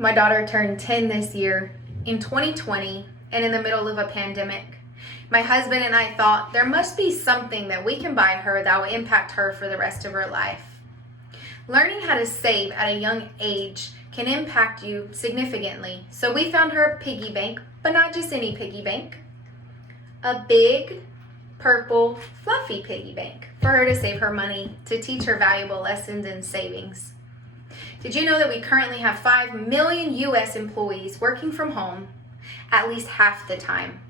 My daughter turned 10 this year in 2020 and in the middle of a pandemic. My husband and I thought there must be something that we can buy her that will impact her for the rest of her life. Learning how to save at a young age can impact you significantly. So we found her a piggy bank, but not just any piggy bank. A big, purple, fluffy piggy bank for her to save her money, to teach her valuable lessons in savings. Did you know that we currently have 5 million U.S. employees working from home at least half the time,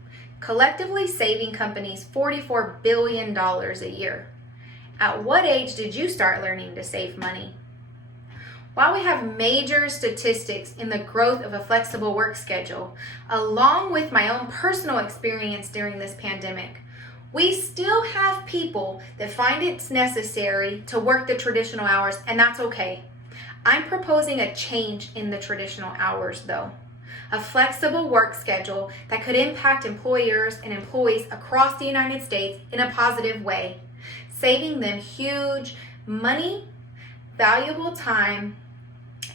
collectively saving companies $44 billion a year? At what age did you start learning to save money? While we have major statistics in the growth of a flexible work schedule, along with my own personal experience during this pandemic, we still have people that find it's necessary to work the traditional hours, and that's okay. I'm proposing a change in the traditional hours though. A flexible work schedule that could impact employers and employees across the United States in a positive way, saving them huge money, valuable time,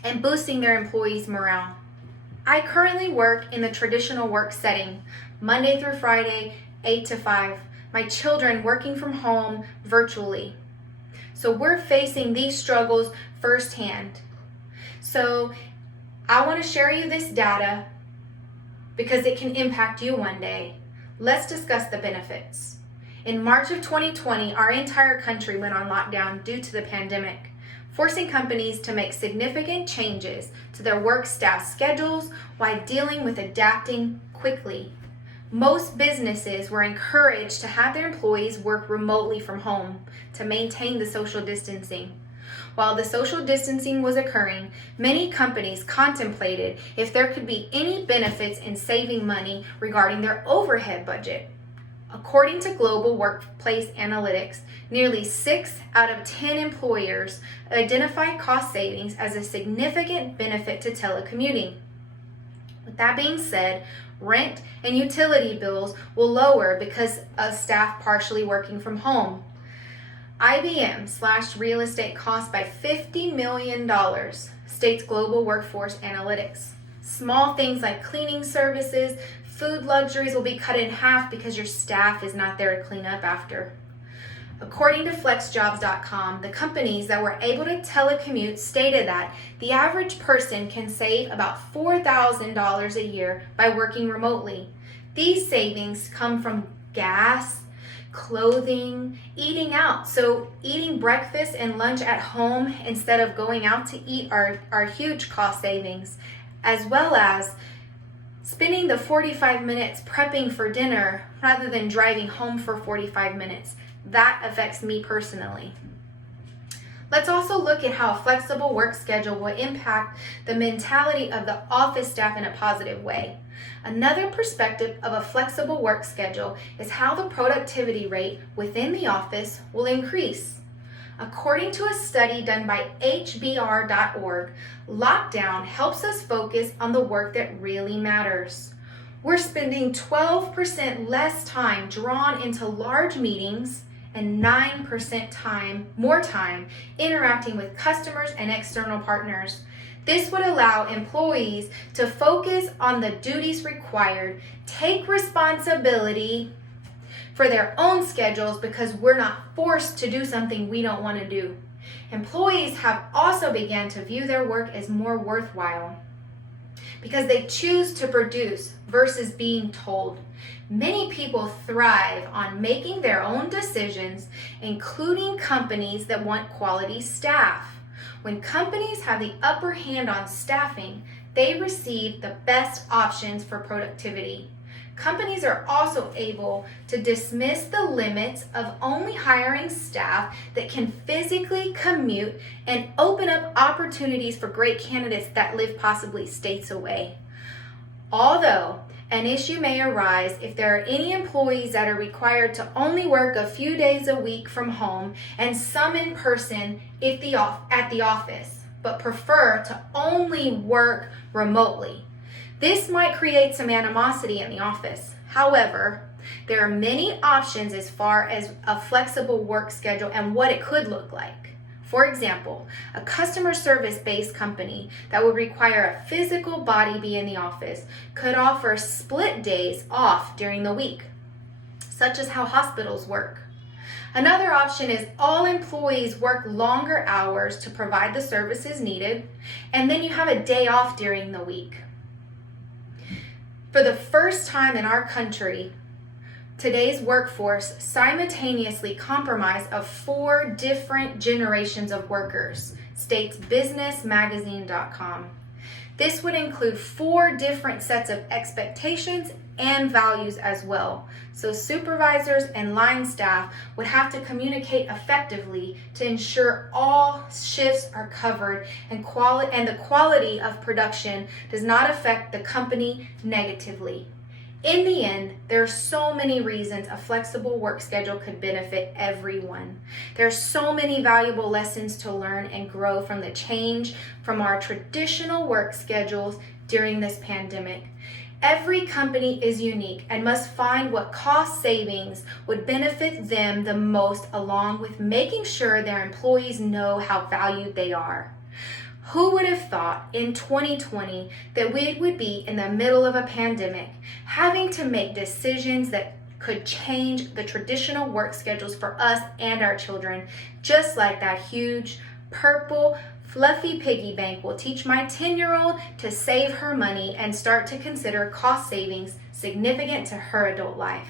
and boosting their employees' morale. I currently work in the traditional work setting, Monday through Friday, 8 to 5. My children working from home virtually. So we're facing these struggles firsthand. So I want to share you this data because it can impact you one day. Let's discuss the benefits. In March of 2020, our entire country went on lockdown due to the pandemic, forcing companies to make significant changes to their work staff schedules while dealing with adapting quickly. Most businesses were encouraged to have their employees work remotely from home to maintain the social distancing. While the social distancing was occurring, many companies contemplated if there could be any benefits in saving money regarding their overhead budget. According to Global Workplace Analytics, nearly 6 out of 10 employers identify cost savings as a significant benefit to telecommuting. With that being said, rent and utility bills will lower because of staff partially working from home. IBM slashed real estate costs by $50 million, states Global Workforce Analytics. Small things like cleaning services, food luxuries will be cut in half because your staff is not there to clean up after. According to FlexJobs.com, the companies that were able to telecommute stated that the average person can save about $4,000 a year by working remotely. These savings come from gas, clothing, eating out. So eating breakfast and lunch at home instead of going out to eat are huge cost savings, as well as spending the 45 minutes prepping for dinner rather than driving home for 45 minutes. That affects me personally. Let's also look at how a flexible work schedule will impact the mentality of the office staff in a positive way. Another perspective of a flexible work schedule is how the productivity rate within the office will increase. According to a study done by HBR.org, lockdown helps us focus on the work that really matters. We're spending 12% less time drawn into large meetings and 9% more time interacting with customers and external partners. This would allow employees to focus on the duties required, take responsibility for their own schedules because we're not forced to do something we don't want to do. Employees have also begun to view their work as more worthwhile because they choose to produce versus being told. Many people thrive on making their own decisions, including companies that want quality staff. When companies have the upper hand on staffing, they receive the best options for productivity. Companies are also able to dismiss the limits of only hiring staff that can physically commute and open up opportunities for great candidates that live possibly states away. Although an issue may arise if there are any employees that are required to only work a few days a week from home and some in person at the office, but prefer to only work remotely. This might create some animosity in the office. However, there are many options as far as a flexible work schedule and what it could look like. For example, a customer service-based company that would require a physical body be in the office could offer split days off during the week, such as how hospitals work. Another option is all employees work longer hours to provide the services needed, and then you have a day off during the week. For the first time in our country, today's workforce simultaneously comprised of 4 different generations of workers, states businessmagazine.com. This would include 4 different sets of expectations and values as well. So supervisors and line staff would have to communicate effectively to ensure all shifts are covered and the quality of production does not affect the company negatively. In the end, there are so many reasons a flexible work schedule could benefit everyone. There are so many valuable lessons to learn and grow from the change from our traditional work schedules during this pandemic. Every company is unique and must find what cost savings would benefit them the most, along with making sure their employees know how valued they are. Who would have thought in 2020 that we would be in the middle of a pandemic, having to make decisions that could change the traditional work schedules for us and our children, just like that huge purple fluffy piggy bank will teach my 10-year-old to save her money and start to consider cost savings significant to her adult life.